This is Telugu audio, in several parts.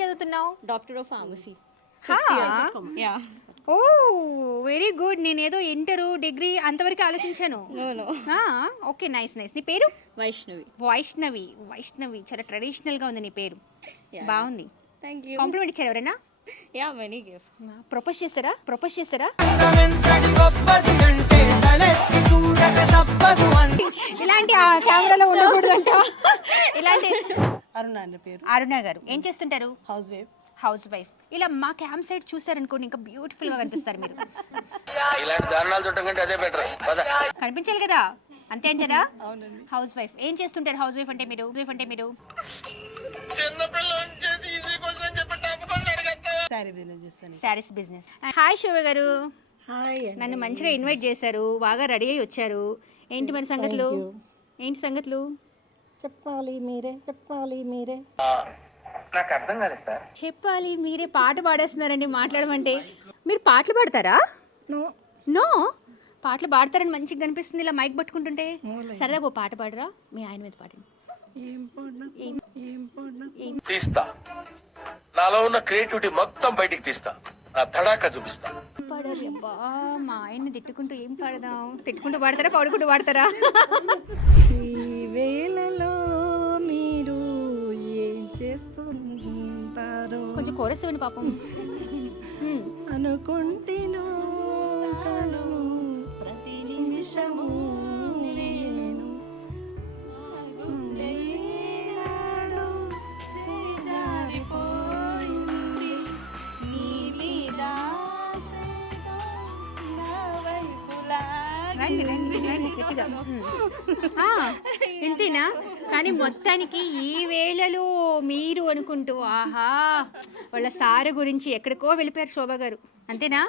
చదువుతున్నావు? Doctor of pharmacy. Yeah. Oh very good. నేనేదో ఇంటరు డిగ్రీ అంతవరకు ఆలోచించాను. నో. Okay, nice nice. నీ పేరు? వైష్ణవి. వైష్ణవి. వైష్ణవి చాలా ట్రెడిషనల్గా ఉంది నీ పేరు. బాగుంది. Thank you. కాంప్లిమెంట్ ఇచ్చారు ఎవరైనా? Yeah, money gift. ప్రపోజ్ చేస్తారా? ప్రపోజ్ చేస్తారా? ఇలాంటి కెమెరాలో ఉండకూడదంట. ఇలాంటి అరుణ అన్న పేరు. అరుణ గారు ఏం చేస్తుంటారు? House wife. House wife. ఇలా మా క్యాంప్ సైడ్ చూసారనుకోండి ఇంకా బ్యూటిఫుల్ గా కనిపిస్తారు మీరు. ఇలాంటి దారుణాలు చూడటం కంటే అదే బెటర్. కనిపించాలి కదా, అంతే అంటారా? అవునండి. House wife. ఏం చేస్తుంటారు హౌస్ వైఫ్ అంటే మీరు? శారీ బిజినెస్ చేస్తాను. శారీస్ బిజినెస్. హాయ్ శివ గారు. హాయ్. నన్ను మంచిగా ఇన్వైట్ చేశారు, బాగా రెడీ అయ్యి వచ్చారు. ఏంటి మరి సంగతులు? ఏంటి సంగతులు? చెప్పాలి మీరే. నాకు అర్థం కాలేదు సార్. చెప్పాలి మీరే. పాట పాడేస్తున్నారండి మాట్లాడమంటే. మీరు పాటలు పాడతారా? నో. పాటలు పాడతారని మంచిగా కనిపిస్తుంది ఇలా మైక్ పట్టుకుంటుంటే. సరదాగా ఓ పాట పాడరా, మీ ఆయన మీద పాడండి. తీస్తా, నాలో ఉన్న క్రియేటివిటీ మొత్తం బయటికి తీస్తా, నా తడాకా చూపిస్తా. పాడాలి. అబ్బా, మా ఆయన్ని తిట్టుకుంటూ ఏం పాడదాం? తిట్టుకుంటూ పాడతారా, పాడుకుంటూ పాడతారా? ఈ వేళలో మీరు ఏం చేస్తుంటారో కొంచెం కోరస్ ఇవ్వండి పాపం. అనుకుంటేనో కను ప్రతి నిమిషము నేను ఏనాడు చేజారిపోయింది నీలి దాశతో నా వైపులా. ఇంతేనా? కానీ మొత్తానికి ఈ వేళలో మీరు అనుకుంటూ ఆహా వాళ్ళ సారు గురించి ఎక్కడికో వెళ్ళిపోయారు శోభ గారు, అంతేనా?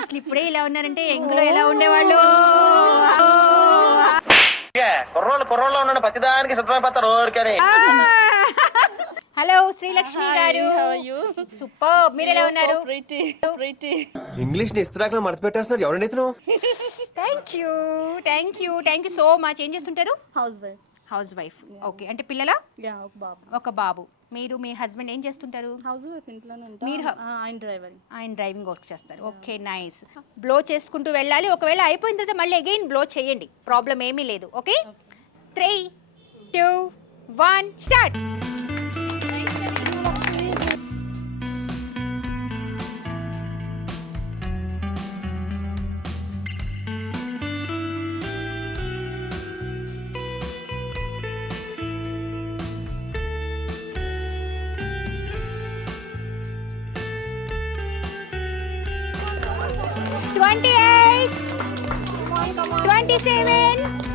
అసలు ఇప్పుడే ఇలా ఉన్నారంటే ఎంగులో ఎలా ఉండేవాళ్ళు? కుర్రోళ్ళు ఉన్నాడు, ప్రతిదానికి సిద్ధమైపోతారు ఊరికని. హలో శ్రీలక్ష్మి గారు. సూపర్. మీరు ఎలా ఉన్నారు? ఇంగ్లీష్ ని ఇస్త్రాకులో మడత పెట్టేస్తున్నారు. ఎవరండి ఇతను? Thank you so much. ఏం చేస్తుంటారు? House wife. ఓకే, అంటే పిల్లలా? ఒక బాబు. మీరు మీ హస్బెండ్ ఏం చేస్తుంటారు? House wife. ఇంట్లోనే మీరు ఆయన డ్రైవింగ్ వర్క్ చేస్తారు. Okay, nice. బ్లో చేసుకుంటూ వెళ్ళాలి. ఒకవేళ అయిపోయిన తర్వాత మళ్ళీ అగైన్ బ్లో చేయండి, ప్రాబ్లం ఏమీ లేదు. Okay, 3, 2, 1 start. Come on. 28, 27,